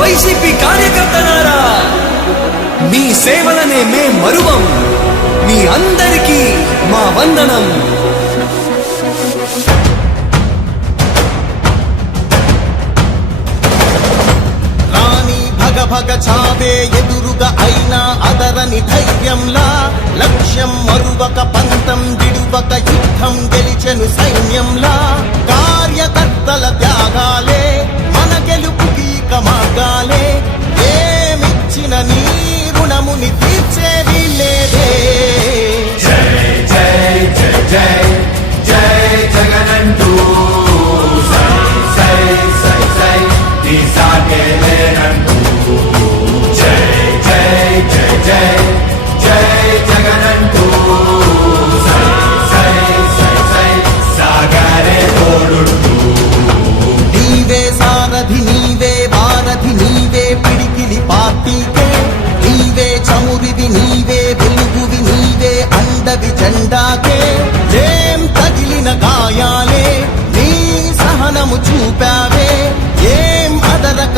YCP కార్యకర్తలారా, మీ సేవలనే మే మరువం. మీ అందరికీ మా వందనం. రాణి భగ భగ చావే ఎదురుగా అయినా అదరని ధైర్యంలా, లక్ష్యం మరువక పంతం విడువక యుద్ధం గెలిచెను సైన్యంలా. కార్యకర్తల త్యాగాలే మన గెలుపుకి మార్గాలే. ఏమిచ్చిన నీ రుణముని తీర్చేది లేదే. జై జై జై జై జై జగనంటూ సై సై సై సై తీసాగేలేనంటూ. జై జై జై జై జై జగనంటూ సై సై సై సై సాగరే తోడుంటూ. నీవే సారథి నీవే వారధి నీవే పిడికిలి పార్టీకే. నీవే చమురివి నీవే వెలుగువి నీవే అండవి జెండాకే. ఏం తగిలిన గాయాలే నీ సహనము చూపావే. ఏం అదరక